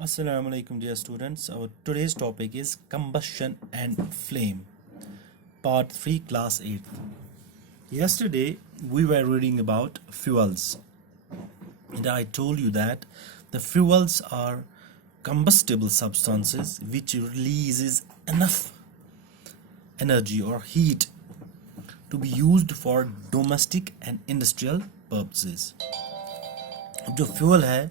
Assalamu alaikum, dear students. Our today's topic is combustion and flame, part 3, class 8. Yesterday, we were reading about fuels, and I told you that the fuels are combustible substances which releases enough energy or heat to be used for domestic and industrial purposes. जो fuel है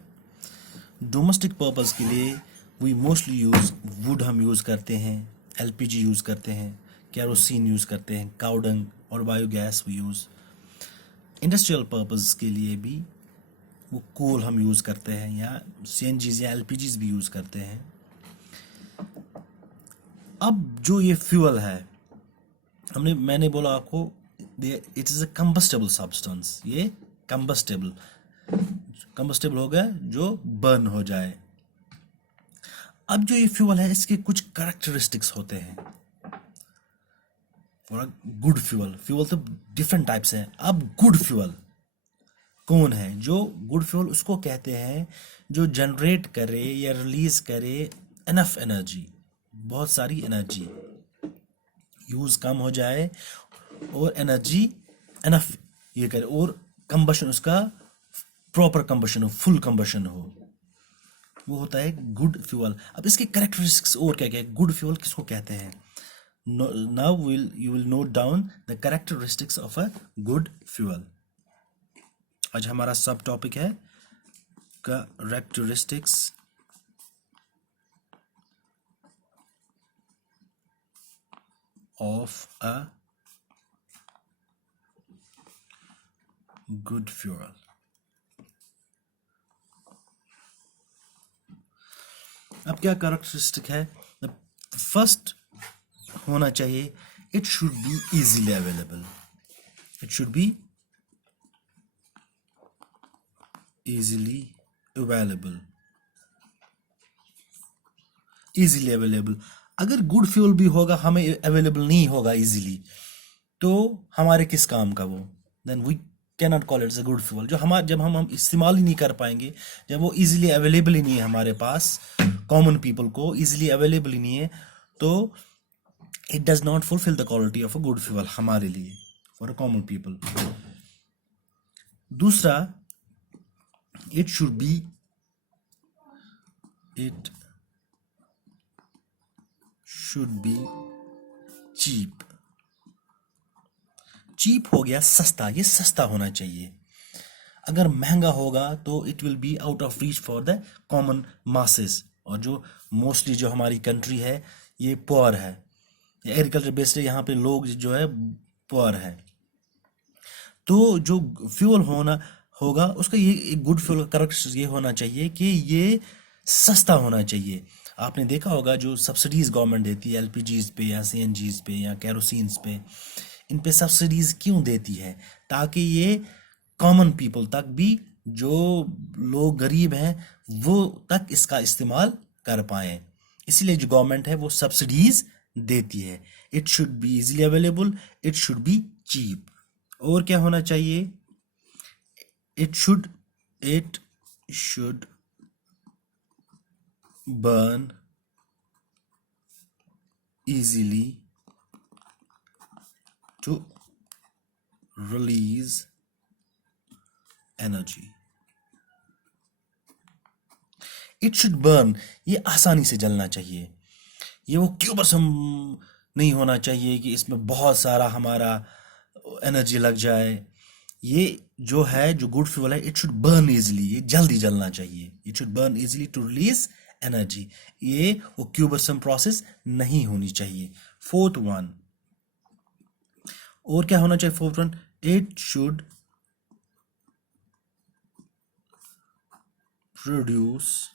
domestic purpose के लिए we mostly use would हम use करते हैं, LPG use करते हैं, kerosene use करते हैं, काउडंग और biogas we use. Industrial purpose के लिए भी वो कोल हम यूज़ करते हैं या सीएनजीज या एलपीजीज भी यूज़ करते हैं। अब जो ये फ्यूल है मैंने बोला आपको it is a combustible substance. ये कंबस्टेबल हो गया जो बर्न हो जाए। अब जो ये फ्यूल है इसके कुछ कैरेक्टरिस्टिक्स होते हैं फॉर अ गुड फ्यूल तो डिफरेंट टाइप्स हैं। अब गुड फ्यूल कौन है? जो गुड फ्यूल उसको कहते हैं जो जनरेट करे या रिलीज करे एनफ एनर्जी, बहुत सारी एनर्जी, यूज कम हो जाए और एनर्जी एनफ ये करे और कंबशन उसका प्रॉपर कंबशन हो, फुल कंबशन हो, वो होता है गुड फ्यूल। अब इसके कैरेक्टरिस्टिक्स और क्या क्या है, गुड फ्यूल किसको कहते हैं? Now you will note down the characteristics of a good fuel. आज हमारा सब टॉपिक है characteristics of a good fuel. अब क्या कैरेक्टरिस्टिक है? फर्स्ट होना चाहिए it should be easily available. It should be easily available. Easily available. अगर गुड फ्यूल भी होगा हमें अवेलेबल नहीं होगा इजीली तो हमारे किस काम का वो? Then we can not call it's a good fuel. जब हम इस्तेमाल ही नहीं कर पाएंगे, जब वो इजीली अवेलेबल ही नहीं है हमारे पास, कॉमन पीपल को इजीली अवेलेबल ही नहीं है, तो it does not fulfil the quality of a good fuel हमारे लिए, फॉर अ कॉमन पीपल। दूसरा, it should be cheap. Cheap हो गया सस्ता, ये सस्ता होना चाहिए। अगर महंगा होगा तो it will be out of reach for the common masses, और जो मोस्टली जो हमारी कंट्री है ये पुअर है, एग्रीकल्चर बेस्ड है, यहाँ पे लोग जो है पुअर है। तो जो फ्यूल होगा उसका ये गुड फ्यूल का कैरेक्टर ये होना चाहिए कि ये सस्ता होना चाहिए। आपने देखा होगा जो सब्सिडीज गवर्नमेंट देती है एलपीजीज पे या सीएनजीज पे या केरोसिन्स पे, इन पे सब्सिडीज क्यों देती है? ताकि ये कॉमन पीपल तक भी, जो लोग गरीब हैं वो तक इसका इस्तेमाल कर पाएं। इसलिए जो गवर्नमेंट है वो सब्सिडीज देती है। It should be easily available, it should be cheap. और क्या होना चाहिए? It should burn easily to release energy. It should burn, ये आसानी से जलना चाहिए। ये वो क्यूबसम नहीं होना चाहिए कि इसमें बहुत सारा हमारा एनर्जी लग जाए। ये जो है जो गुड फ्यूल है इट शुड बर्न इजीली, ये जल्दी जलना चाहिए। It should burn easily to release energy. ये वो क्यूबसम प्रोसेस नहीं होनी चाहिए। फोर्थ वन, और क्या होना चाहिए? Fourth one, it should produce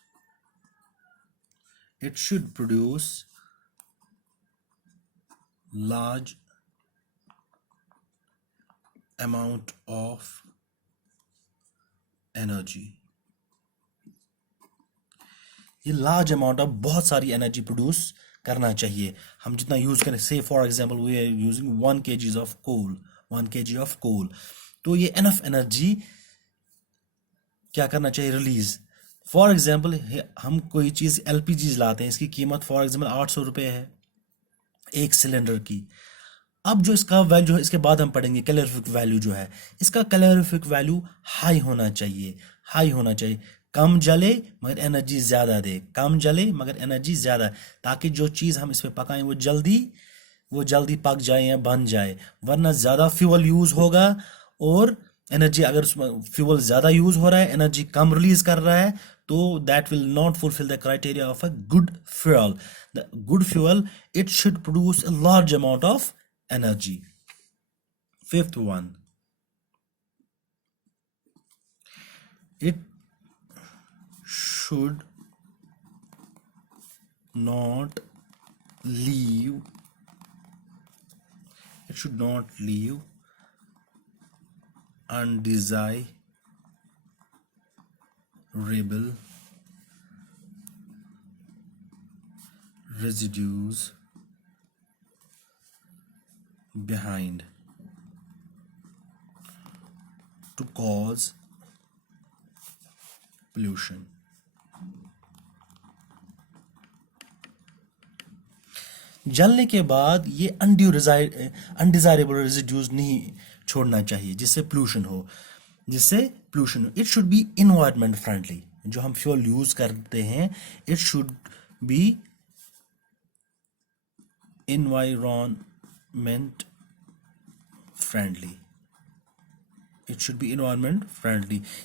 large amount of energy। ये लार्ज अमाउंट ऑफ बहुत सारी एनर्जी प्रोड्यूस करना चाहिए। हम जितना यूज करें, say for example we are using 1 kg of coal, तो ये एनफ एनर्जी क्या करना चाहिए? रिलीज फॉर एग्जाम्पल हम कोई चीज़ एलपीजी लाते हैं, इसकी कीमत फॉर एग्जाम्पल 800 रुपये है एक सिलेंडर की। अब जो इसका वैल्यू है, इसके बाद हम पढ़ेंगे कैलोरीफिक वैल्यू जो है, इसका कैलोरीफिक वैल्यू हाई होना चाहिए, हाई होना चाहिए। कम जले मगर एनर्जी ज़्यादा दे, कम जले मगर एनर्जी ज़्यादा, ताकि जो चीज़ हम इसमें पकाएं वो जल्दी पक जाए या बन जाए। वरना ज़्यादा फ्यूल यूज़ होगा और एनर्जी, अगर उसमें फ्यूल ज़्यादा यूज़ हो रहा है, एनर्जी कम रिलीज कर रहा है, तो that will not fulfil the criteria of a good fuel. The good fuel, it should produce a large amount of energy. Fifth one, it should not leave undesirable residues behind to cause pollution. जलने के बाद ये undesirable residues नहीं छोड़ना चाहिए जिससे pollution हो, it should B environment friendly. जो हम फ्यूल यूज करते हैं, it should B environment friendly।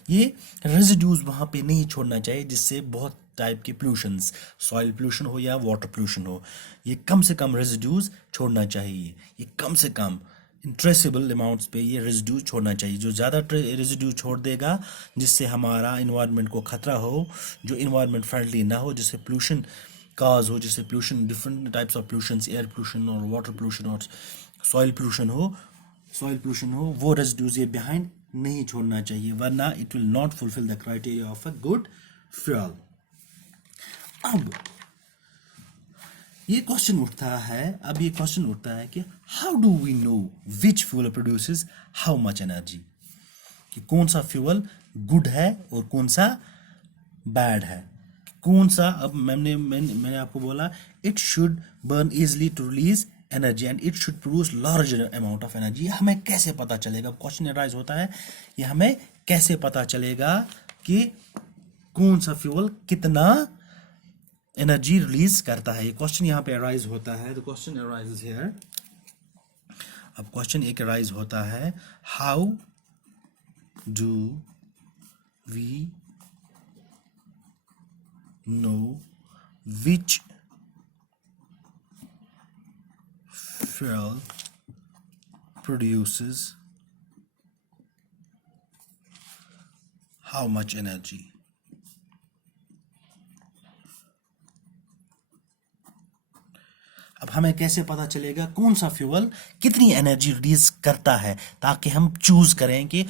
ये रेजिड्यूज वहां पे नहीं छोड़ना चाहिए जिससे बहुत टाइप के पोल्यूशंस, सॉइल पोल्यूशन हो या वाटर पोल्यूशन हो, ये कम से कम रेजिड्यूज छोड़ना चाहिए। ये कम से कम इन ट्रेसेबल अमाउंट्स पे ये रेजिड्यूज छोड़ना चाहिए। जो ज़्यादा रेजिड्यूज छोड़ देगा जिससे हमारा इन्वायरमेंट को खतरा हो, जो इन्वायरमेंट फ्रेंडली ना हो, जिससे पोल्यूशन काज हो, जिससे pollution, different types of pollution, air pollution और वाटर पोल्यूशन और सॉइल पोल्यूशन हो, वो रेजिड्यूज ये बिहाइंड नहीं छोड़ना चाहिए, वरना it will not fulfil the criteria of a good fuel. अब ये क्वेश्चन उठता है कि how do we know which fuel produces how much energy, कि कौन सा फ्यूल गुड है और कौन सा बैड है, कौन सा। अब मैंने आपको बोला it should burn easily to release energy and it should produce large amount of energy. हमें कैसे पता चलेगा, क्वेश्चन अराइज होता है, ये हमें कैसे पता चलेगा कि कौन सा फ्यूल कितना एनर्जी रिलीज करता है। ये क्वेश्चन यहाँ पे अराइज होता है। The question arise here. अब क्वेश्चन एक अराइज होता है, how do we know which fuel produces how much energy? अब हमें कैसे पता चलेगा कौन सा फ्यूल कितनी एनर्जी रिलीज करता है, ताकि हम चूज करें कि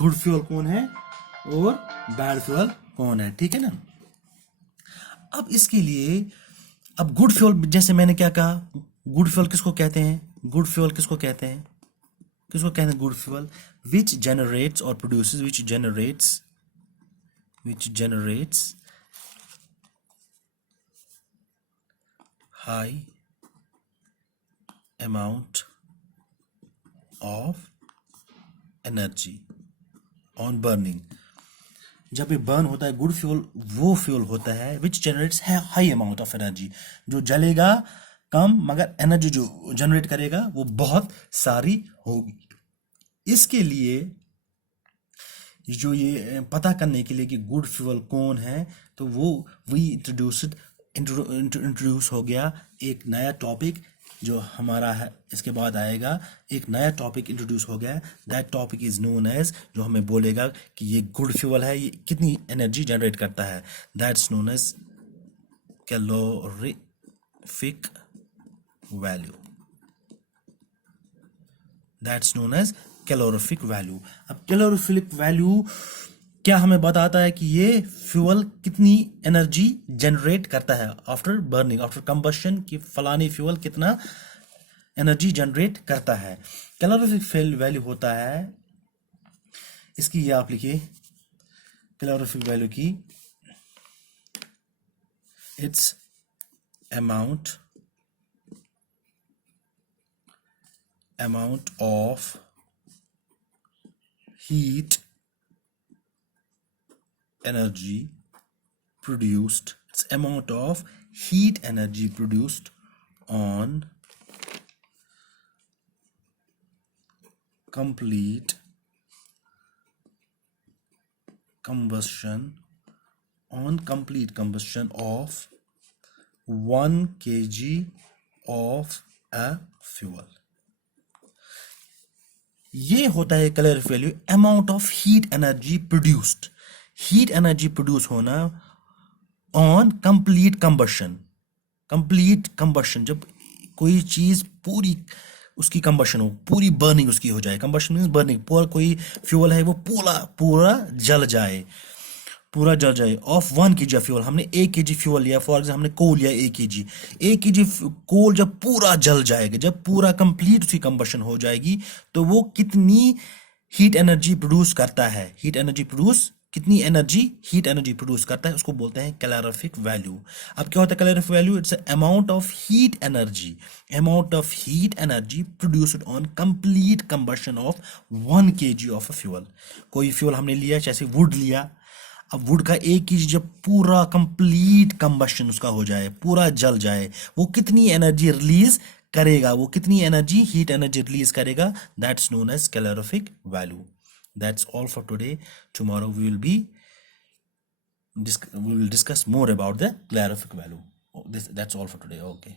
गुड फ्यूल कौन है और बैड फ्यूल कौन है, ठीक है ना। अब इसके लिए, अब गुड फ्यूल, जैसे मैंने क्या कहा, गुड फ्यूल किसको कहते हैं, गुड फ्यूल विच जनरेट्स और produces, which generates high amount of energy on burning. जब ये बर्न होता है, गुड फ्यूल वो फ्यूल होता है विच जनरेट्स है हाई अमाउंट ऑफ एनर्जी, जो जलेगा कम मगर एनर्जी जो जनरेट करेगा वो बहुत सारी होगी। इसके लिए जो ये पता करने के लिए कि गुड फ्यूल कौन है, तो वही इंट्रोड्यूस हो गया एक नया टॉपिक जो हमारा है, इसके बाद आएगा एक नया टॉपिक इंट्रोड्यूस हो गया। That topic is known as, जो हमें बोलेगा कि ये गुड फ्यूल है, ये कितनी एनर्जी जनरेट करता है। That's known as calorific value. अब कैलोरीफिक वैल्यू क्या हमें बताता है कि ये फ्यूल कितनी एनर्जी जनरेट करता है आफ्टर बर्निंग, आफ्टर कंबशन, कि फलानी फ्यूल कितना एनर्जी जनरेट करता है। कैलोरीफिक वैल्यू होता है इसकी, ये आप लिखिए, कैलोरीफिक वैल्यू की its amount of heat energy produced, its amount of heat energy produced on complete combustion of 1 kg of a fuel. ये होता है calorific value, amount of heat energy produced, heat energy produce होना on complete combustion, जब कोई चीज पूरी उसकी combustion हो, पूरी बर्निंग उसकी हो जाए, कंबशन मीन्स बर्निंग, पूरा कोई फ्यूल है वो पूरा जल जाए ऑफ 1 kg फ्यूल, हमने 1 kg फ्यूल लिया, फॉर एग्जाम्पल हमने कोल लिया 1 kg कोल जब पूरा जल जाएगा, जब पूरा कंप्लीट उसकी कंबशन हो जाएगी, तो वो कितनी हीट एनर्जी प्रोड्यूस करता है, कितनी हीट एनर्जी प्रोड्यूस करता है, उसको बोलते हैं कैलोरीफिक वैल्यू। अब क्या होता है calorific value? It's amount of heat energy produced on complete combustion of 1 kg of a fuel. कोई फ्यूल हमने लिया, जैसे वुड लिया, अब वुड का 1 kg जब पूरा कंप्लीट कंबशन उसका हो जाए, पूरा जल जाए, वो कितनी एनर्जी रिलीज करेगा, हीट एनर्जी रिलीज करेगा, that's known as calorific value. That's all for today. Tomorrow we will discuss more about the calorific value. That's all for today. Okay.